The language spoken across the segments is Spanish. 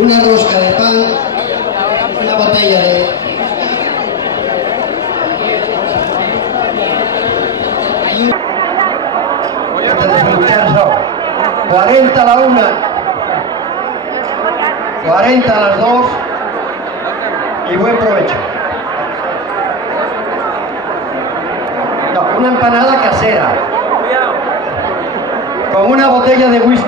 una rosca de pan, una botella de... Antes de escuchar eso, 40 a la 1, 40 a las 2 y buen provecho. No, una empanada casera con una botella de whisky.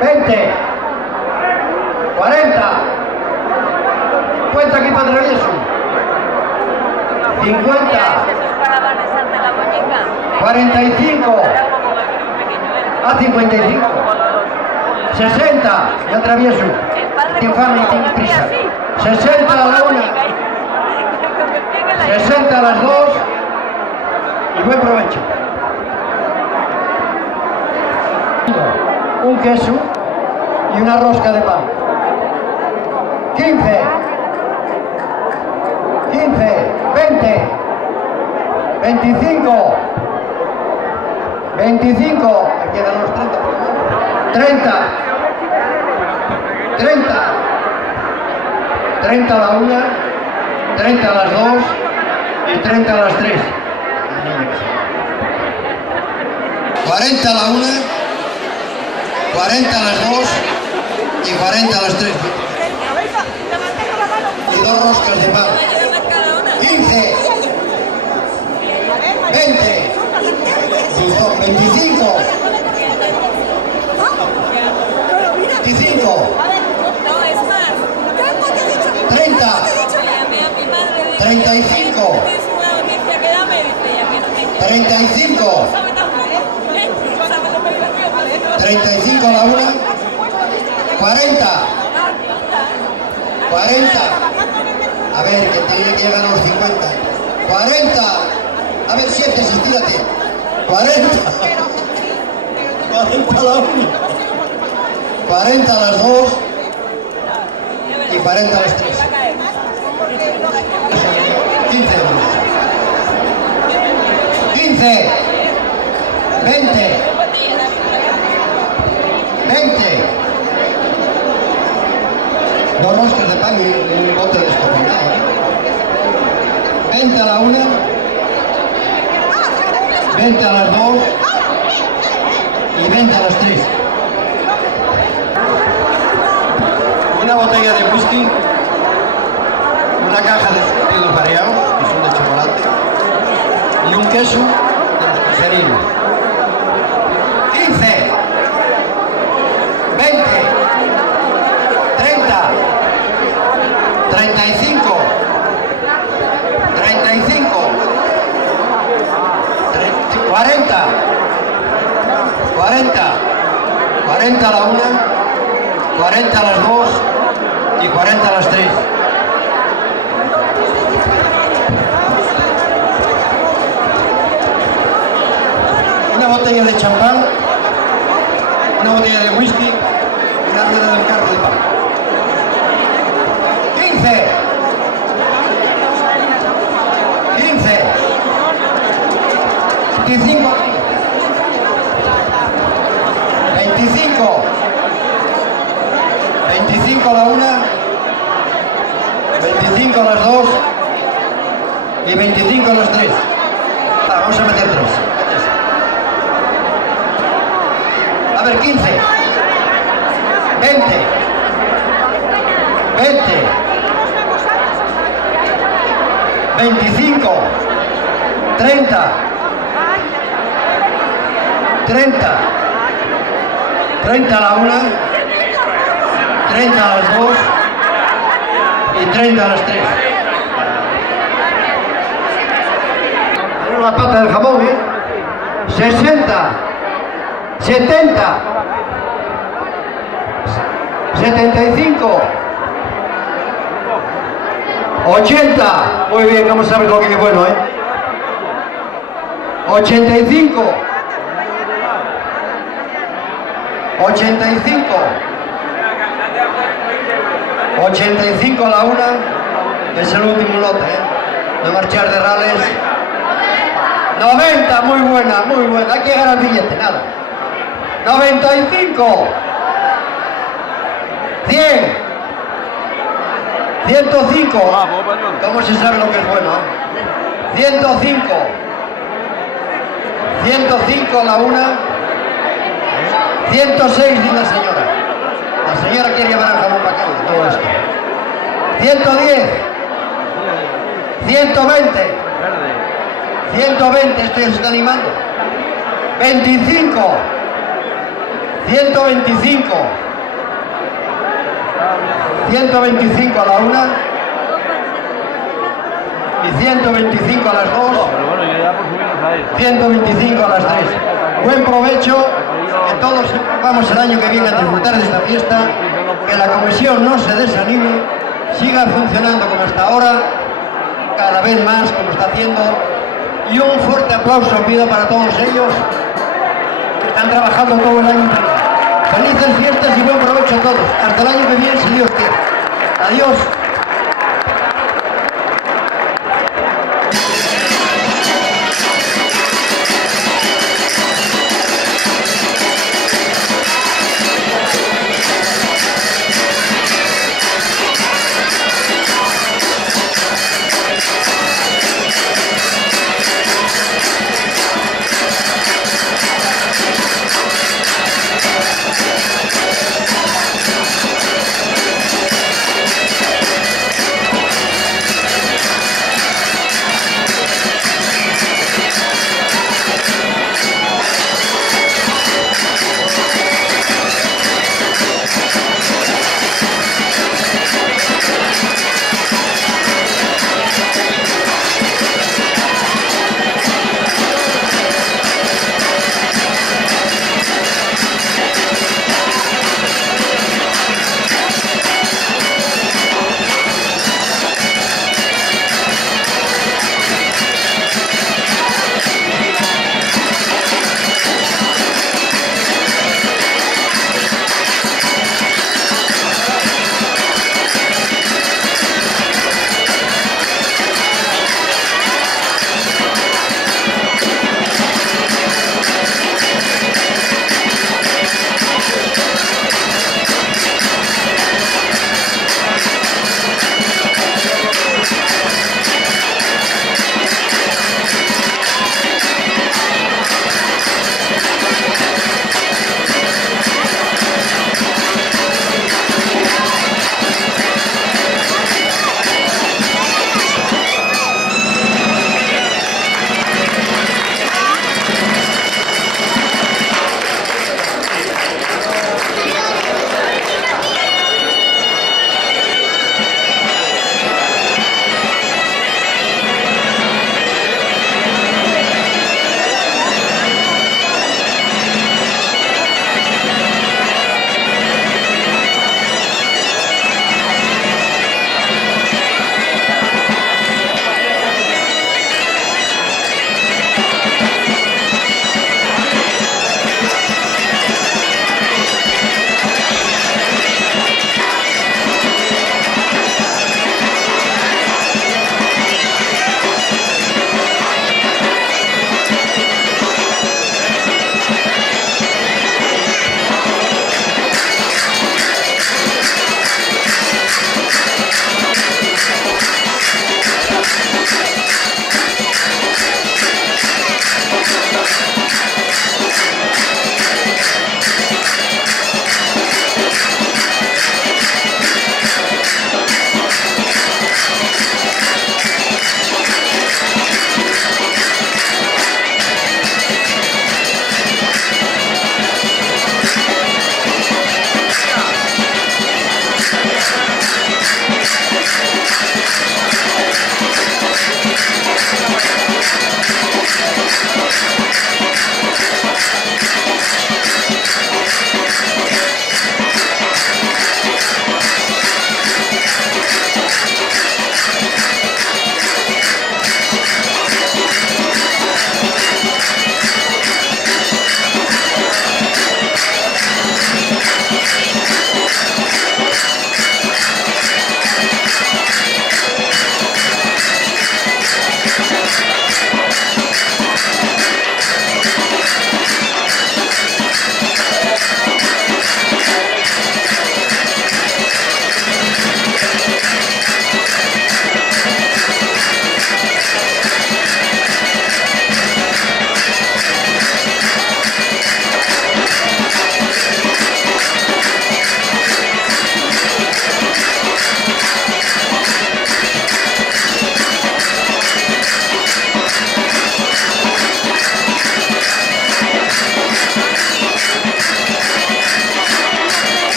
$20, $40, cuenta aquí para travieso, $50, $45, a 55, $60, ya atravieso, infame y sin prisa, $60 a la 1, $60 a las 2 y buen provecho. Un queso y una rosca de pan. 15, 20, 25, 25, me quedan los 30, 30 a la 1, 30 a las 2 y 30 a las 3. 40 a la 1, 40 a las 2 y 40 a las 3. Y 2 roscas de pan. 15, 20, 25, 25, 30, 35, 35, 35 a la 1, 40, 40, a ver, que tiene que llegar a los 50, 40, a ver, 7, estírate, 40, 40 a la 1, 40 a las 2 y 40 a las 3. 15 euros. 15, 20, 20, 2 roscas de pan y un bote descafeinado. 20 a la 1, 20 a las 2 y 20 a las 3. Una botella de whisky, una caja de surtidos variados, que son de chocolate, y un queso de los caserinos. 15, 20, 30, 35, 35, 40, 40, 40 a la 1, 40 a las 2 y 40 a las 3. Una botella de champán, una botella de whisky y una rueda del carro de pan. 15, 15, 25, 25, 25 a la 1, 25 a las 2 y 25 a las 3. Vamos a meter 3. A ver, 15, 20, 20, 25, 30, 30, 30 a la 1, 30 a las 2 y 30 a las 3. La pata del jamón, 60, 70, 75, 80, muy bien, ¿cómo sabes lo que es bueno, 85, 85, 85 a la 1, es el último lote, de marchar de rales. 90, muy buena, hay que llegar al billete, nada. 95, 100, 105. ¿Cómo se sabe lo que es bueno? 105, 105 la una, 106 dice la señora. La señora quiere llevar el jamón para acá, todo esto. 110, 120, 120, esto ya se está animando. 25, 125, 125 a la una y 125 a las dos, 125 a las tres. Buen provecho, que todos vamos el año que viene a disfrutar de esta fiesta, que la comisión no se desanime, siga funcionando como hasta ahora, cada vez más como está haciendo, y un fuerte aplauso pido para todos ellos que están trabajando todo el año entero. Felices fiestas y buen provecho a todos. Hasta el año que viene, si Dios quiere. Adiós.